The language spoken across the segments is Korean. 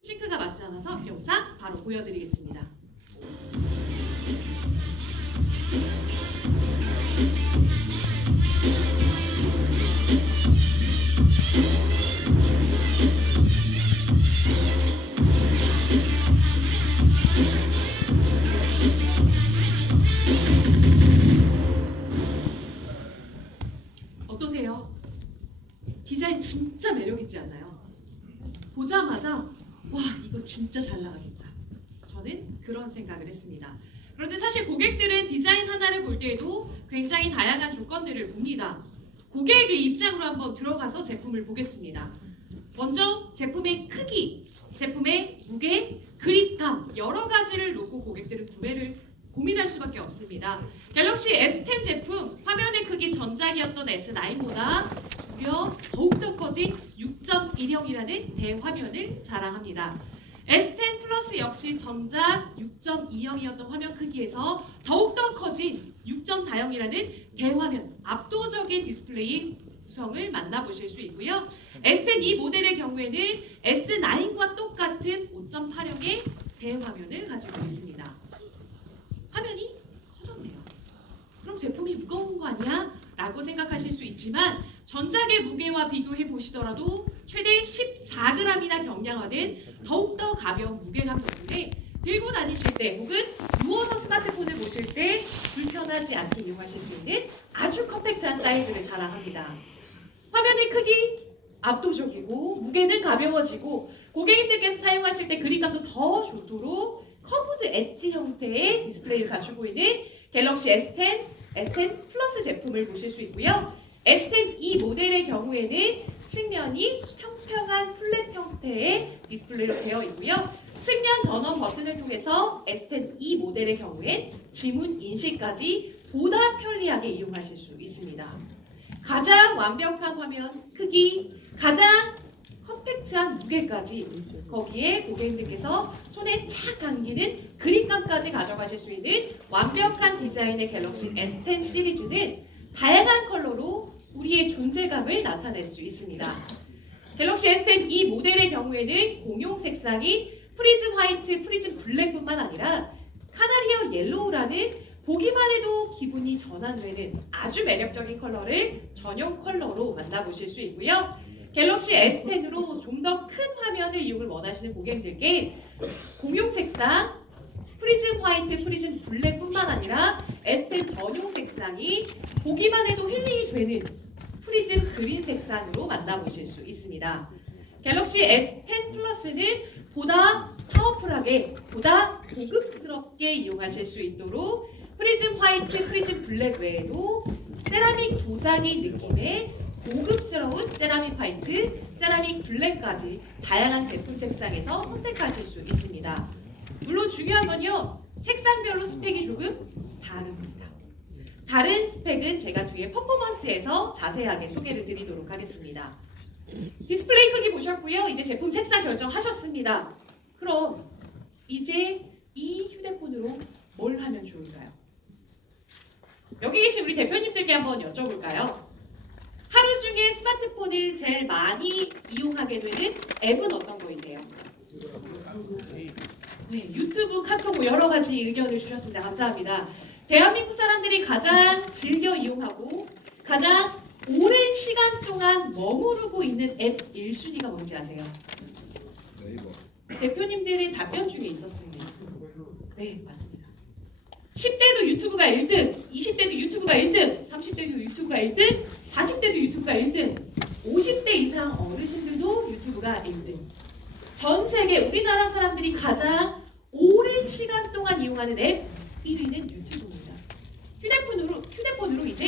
싱크가 맞지 않아서 영상 바로 보여드리겠습니다. 진짜 잘 나가겠다. 저는 그런 생각을 했습니다. 그런데 사실 고객들은 디자인 하나를 볼 때에도 굉장히 다양한 조건들을 봅니다. 고객의 입장으로 한번 들어가서 제품을 보겠습니다. 먼저 제품의 크기, 제품의 무게, 그립감 여러 가지를 놓고 고객들은 구매를 고민할 수밖에 없습니다. 갤럭시 S10 제품 화면의 크기 전작이었던 S9보다 무려 더욱더 커진 6.10이라는 대화면을 자랑합니다. S10 플러스 역시 전작 6.20이었던 화면 크기에서 더욱더 커진 6.40이라는 대화면 압도적인 디스플레이 구성을 만나보실 수 있고요. S10 이 모델의 경우에는 S9과 똑같은 5.80의 대화면을 가지고 있습니다. 화면이 커졌네요. 그럼 제품이 무거운 거 아니야? 라고 생각하실 수 있지만 전작의 무게와 비교해 보시더라도 최대 14g이나 경량화된 더욱더 가벼운 무게감 덕분에 들고 다니실 때 혹은 누워서 스마트폰을 보실 때 불편하지 않게 이용하실 수 있는 아주 컴팩트한 사이즈를 자랑합니다. 화면의 크기 압도적이고 무게는 가벼워지고 고객님들께서 사용하실 때 그립감도 더 좋도록 커브드 엣지 형태의 디스플레이를 가지고 있는 갤럭시 S10, S10 플러스 제품을 보실 수 있고요. S10 이 모델의 경우에는 측면이 평평한 플랫 형태의 디스플레이로 되어 있고요. 측면 전원 버튼을 통해서 S10 이 모델의 경우엔 지문 인식까지 보다 편리하게 이용하실 수 있습니다. 가장 완벽한 화면 크기, 가장 컴팩트한 무게까지 거기에 고객님께서 손에 착 감기는 그립감까지 가져가실 수 있는 완벽한 디자인의 갤럭시 S10 시리즈는 다양한 컬러로 우리의 존재감을 나타낼 수 있습니다. 갤럭시 S10 이 모델의 경우에는 공용 색상인 프리즘 화이트, 프리즘 블랙뿐만 아니라 카나리어 옐로우라는 보기만 해도 기분이 전환되는 아주 매력적인 컬러를 전용 컬러로 만나보실 수 있고요. 갤럭시 S10으로 좀 더 큰 화면을 이용을 원하시는 고객님들께 공용 색상 프리즘 화이트, 프리즘 블랙뿐만 아니라 S10 전용 색상 이 보기만 해도 힐링이 되는 프리즘 그린 색상으로 만나보실 수 있습니다. 갤럭시 S10 플러스는 보다 파워풀하게, 보다 고급스럽게 이용하실 수 있도록 프리즘 화이트, 프리즘 블랙 외에도 세라믹 도자기 느낌의 고급스러운 세라믹 화이트, 세라믹 블랙까지 다양한 제품 색상에서 선택하실 수 있습니다. 물론 중요한 건요, 색상별로 스펙이 조금 다릅니다. 다른 스펙은 제가 뒤에 퍼포먼스에서 자세하게 소개를 드리도록 하겠습니다. 디스플레이 크기 보셨고요. 이제 제품 색상 결정하셨습니다. 그럼 이제 이 휴대폰으로 뭘 하면 좋을까요? 여기 계신 우리 대표님들께 한번 여쭤볼까요? 하루 중에 스마트폰을 제일 많이 이용하게 되는 앱은 어떤 거이세요? 네, 유튜브, 카톡 뭐 여러 가지 의견을 주셨습니다. 감사합니다. 대한민국 사람들이 가장 즐겨 이용하고 가장 오랜 시간 동안 머무르고 있는 앱 1순위가 뭔지 아세요? 네이버. 대표님들의 답변 중에 있었습니다. 네, 맞습니다. 10대도 유튜브가 1등, 20대도 유튜브가 1등, 30대도 유튜브가 1등, 40대도 유튜브가 1등, 50대 이상 어르신들도 유튜브가 1등. 전 세계 우리나라 사람들이 가장 오랜 시간 동안 이용하는 앱 1위는 유튜브입니다. 휴대폰으로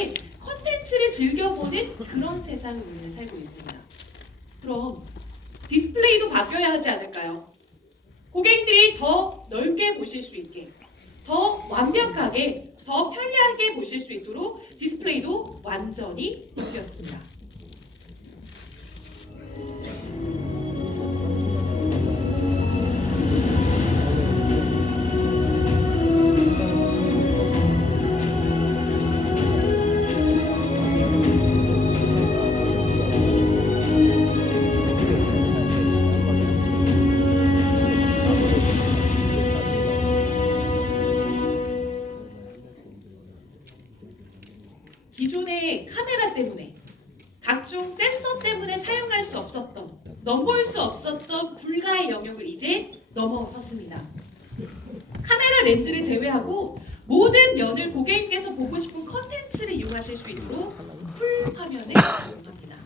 이제 컨텐츠를 즐겨보는 그런 세상을 우리는 살고 있습니다. 그럼 디스플레이도 바뀌어야 하지 않을까요? 고객들이 더 넓게 보실 수 있게, 더 완벽하게, 더 편리하게 보실 수 있도록 디스플레이도 완전히 바뀌었습니다. 없었던, 넘볼 수 없었던 불가의 영역을 이제 넘어섰습니다. 카메라 렌즈를 제외하고 모든 면을 고객님께서 보고 싶은 컨텐츠를 이용하실 수 있도록 풀 화면을 제공합니다.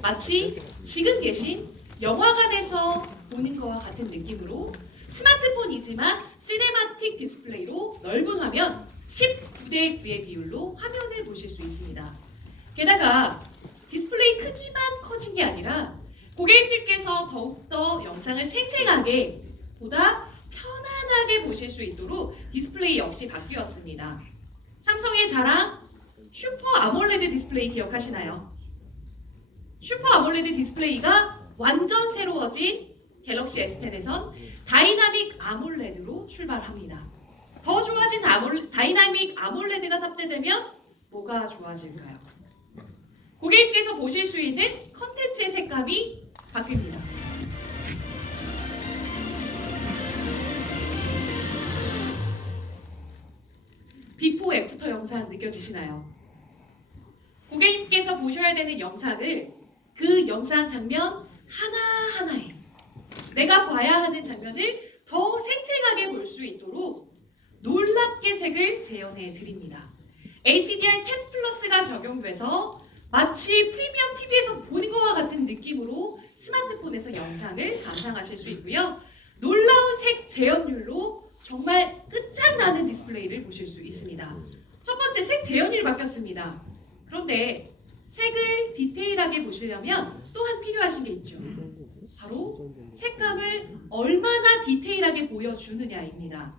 마치 지금 계신 영화관에서 보는 것과 같은 느낌으로 스마트폰이지만 시네마틱 디스플레이로 넓은 화면 19대 9의 비율로 화면을 보실 수 있습니다. 게다가 디스플레이 크기만 커진 게 아니라 고객님들께서 더욱더 영상을 생생하게 보다 편안하게 보실 수 있도록 디스플레이 역시 바뀌었습니다. 삼성의 자랑 슈퍼 아몰레드 디스플레이 기억하시나요? 슈퍼 아몰레드 디스플레이가 완전 새로워진 갤럭시 S10에선 다이나믹 아몰레드로 출발합니다. 더 좋아진 아몰, 다이나믹 아몰레드가 탑재되면 뭐가 좋아질까요? 고객님께서 보실 수 있는 컨텐츠의 색감이 바뀝니다. 비포 애프터 영상 느껴지시나요? 고객님께서 보셔야 되는 영상을 그 영상 장면 하나하나에 내가 봐야 하는 장면을 더 생생하게 볼 수 있도록 놀랍게 색을 재현해 드립니다. HDR 10 플러스가 적용돼서 마치 프리미엄 TV에서 보는 것과 같은 느낌으로 스마트폰에서 영상을 감상하실 수 있고요. 놀라운 색 재현율로 정말 끝장나는 디스플레이를 보실 수 있습니다. 첫 번째 색 재현율이 바뀌었습니다. 그런데 색을 디테일하게 보시려면 또한 필요하신 게 있죠. 바로 색감을 얼마나 디테일하게 보여주느냐입니다.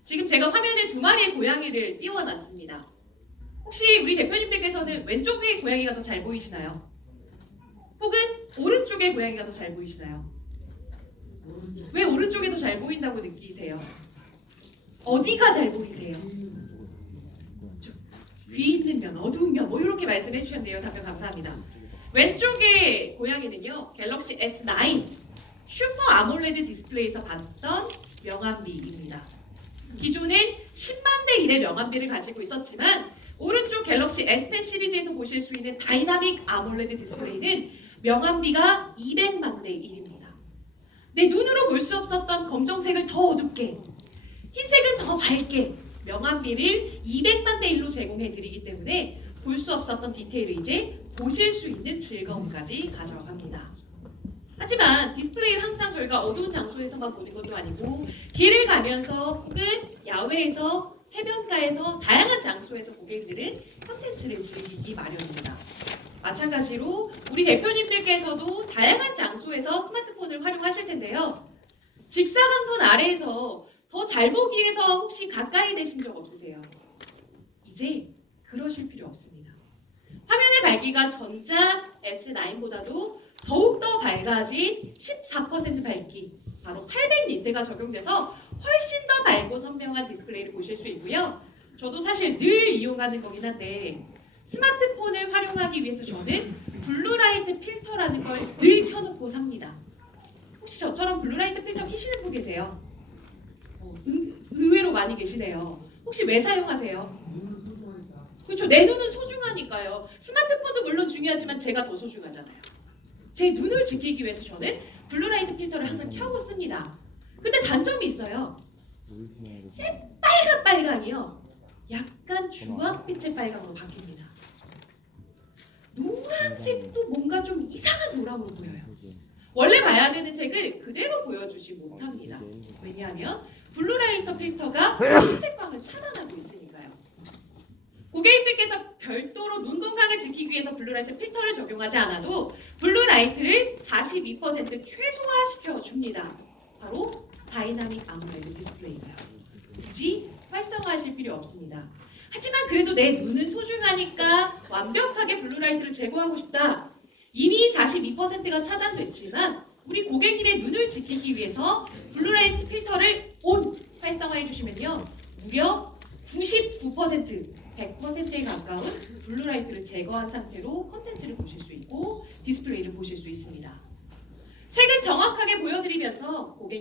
지금 제가 화면에 두 마리의 고양이를 띄워놨습니다. 혹시 우리 대표님들께서는 왼쪽 의 고양이가 더 잘 보이시나요? 혹은 오른쪽의 고양이가 더 잘 보이시나요? 왜 오른쪽이 더 잘 보인다고 느끼세요? 어디가 잘 보이세요? 저, 귀 있는 면, 어두운 면, 뭐 이렇게 말씀해 주셨네요. 답변 감사합니다. 왼쪽의 고양이는요, 갤럭시 S9 슈퍼 아몰레드 디스플레이에서 봤던 명암비입니다. 기존엔 10만 대 1의 명암비를 가지고 있었지만 오른쪽 갤럭시 S10 시리즈에서 보실 수 있는 다이나믹 아몰레드 디스플레이는 명암비가 200만 대 1입니다. 내 눈으로 볼 수 없었던 검정색을 더 어둡게, 흰색은 더 밝게 명암비를 200만 대 1로 제공해 드리기 때문에 볼 수 없었던 디테일을 이제 보실 수 있는 즐거움까지 가져갑니다. 하지만 디스플레이를 항상 저희가 어두운 장소에서만 보는 것도 아니고 길을 가면서 혹은 야외에서 해변가에서 다양한 장소에서 고객들은 컨텐츠를 즐기기 마련입니다. 마찬가지로 우리 대표님들께서도 다양한 장소에서 스마트폰을 활용하실 텐데요. 직사광선 아래에서 더 잘 보기 위해서 혹시 가까이 되신 적 없으세요? 이제 그러실 필요 없습니다. 화면의 밝기가 전자 S9보다도 더욱더 밝아진 14% 밝기, 바로 800니트가 적용돼서 훨씬 더 밝고 선명한 디스플레이를 보실 수 있고요. 저도 사실 늘 이용하는 거긴 한데 스마트폰을 활용하기 위해서 저는 블루라이트 필터라는 걸 늘 켜놓고 삽니다. 혹시 저처럼 블루라이트 필터 키시는 분 계세요? 어, 의, 의외로 많이 계시네요. 혹시 왜 사용하세요? 그렇죠. 내 눈은 소중하니까요. 스마트폰도 물론 중요하지만 제가 더 소중하잖아요. 제 눈을 지키기 위해서 저는 블루라이트 필터를 항상 켜고 씁니다. 근데 단점이 있어요. 새빨간 빨강이요. 약간 주황빛의 빨강으로 바뀝니다. 노란색도 뭔가 좀 이상한 노랑으로 보여요. 원래 봐야 되는 색을 그대로 보여주지 못합니다. 왜냐하면 블루라이터 필터가 흰색광을 차단하고 있으니까요. 고객님들께서 별도로 눈 건강을 지키기 위해서 블루라이트 필터를 적용하지 않아도 블루라이트를 42% 최소화시켜 줍니다. 바로 다이나믹 아몰레드 디스플레이가요. 굳이 활성화하실 필요 없습니다. 하지만 그래도 내 눈은 소중하니까 완벽하게 블루라이트를 제거하고 싶다. 이미 42%가 차단됐지만 우리 고객님의 눈을 지키기 위해서 블루라이트 필터를 온 활성화해 주시면요. 무려 99% 100%에 가까운 블루라이트를 제거한 상태로 컨텐츠를 보실 수 있고 디스플레이를 보실 수 있습니다. 색을 정확하게 보여드리면서 고객